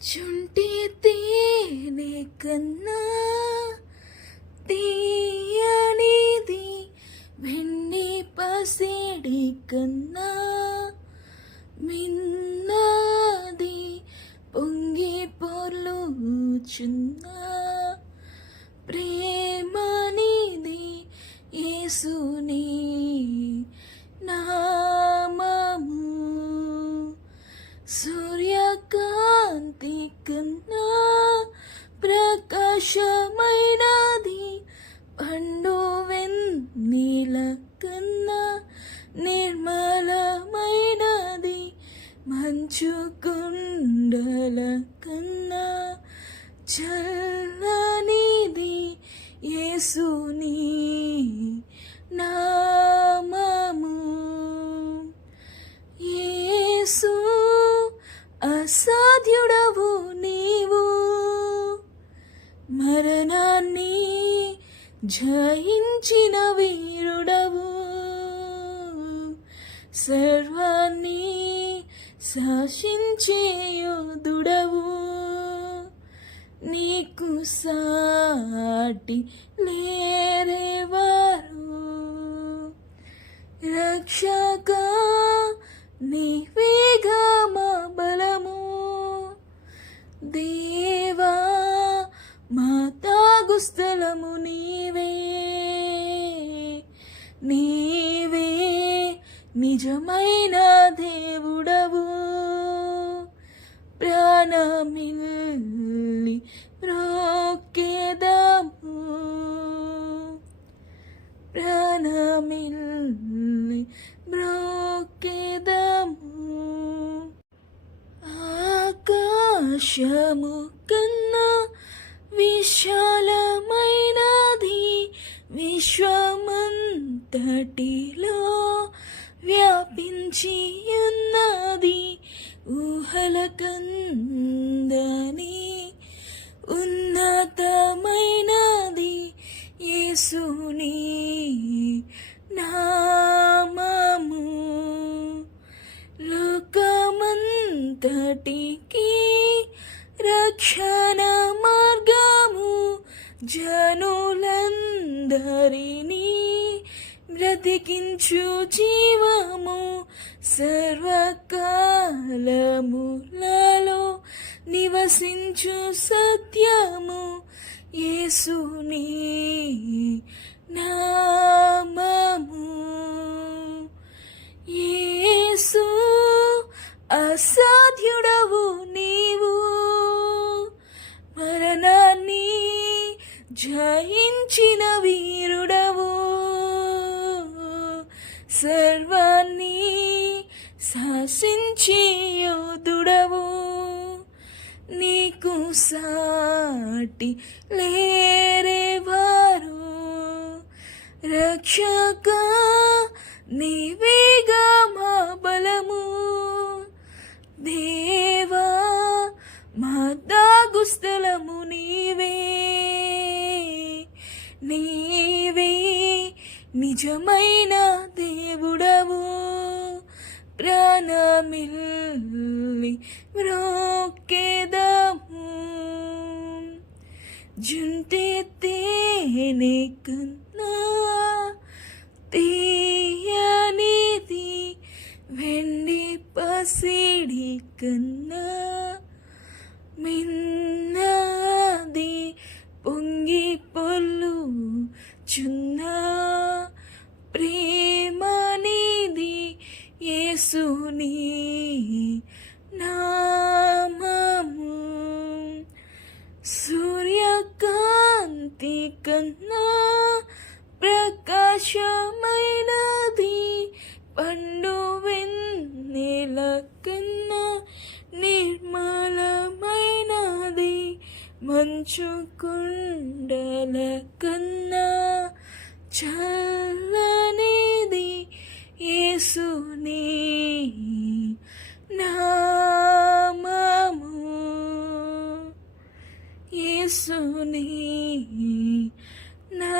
చుంటి తేనె కన్నా తీయనిది వెన్ని పసిడి కన్నా మిన్నది పొంగి పొలుచున్న ప్రేమనిది యేసుని నామము. సూర్యకాంతి కన్నా ప్రకాశమైనది. పండు వెన్నీల కన్నా నిర్మలమైనది. మంచు కుండల కన్నా చల్లనిది యేసుని నామము. యేసు అసాధ్యుడవు జయించిన వీరుడవు. సర్వాన్ని శాసించే యోధుడవు. నీకు సాటి లేరేవారు రక్షక నీవేగా మా బలము. దేవా మాతా గుస్తా నిజమైన దేవుడవు. ప్రాణమిల్లి మ్రోక్కేదాము. ప్రాణమిల్లి మ్రోక్కేదాము. ఆకాశము కన్నా విశాలమైనది విశ్వమంతటిలో వ్యాపించి ఉన్నది ఊహల కందని ఉన్నతమైనది యేసుని నామము. లోకమంతటికి రక్షణ మార్గము జనులందరినీ బ్రతికించు జీవము సర్వకాలములలో నివసించు సత్యము. యేసుని నామము. యేసు అసాధ్యుడవు నీవు. మరణాన్ని జయించిన వీరుడవు. సర్వాన్ని శాసించి యోధుడవు నీకు సాటి లేరేవారు. రక్షక నీవేగా మా బలము. దేవా మా దాగుస్థలము నీవే. నీవే నిజమైన ప్రాణమిల్లి మ్రోక్కేదాము జుంటే తేనె కన్నా తీయనిది వెండి పసిడి యేసుని నామము. సూర్యకాంతి కన్నా ప్రకాశమైనది పండు వెన్నెల కన్నా నిర్మలమైనది మంచు కుండల కన్నా చల్లనిది యేసునే నామము యేసునే నా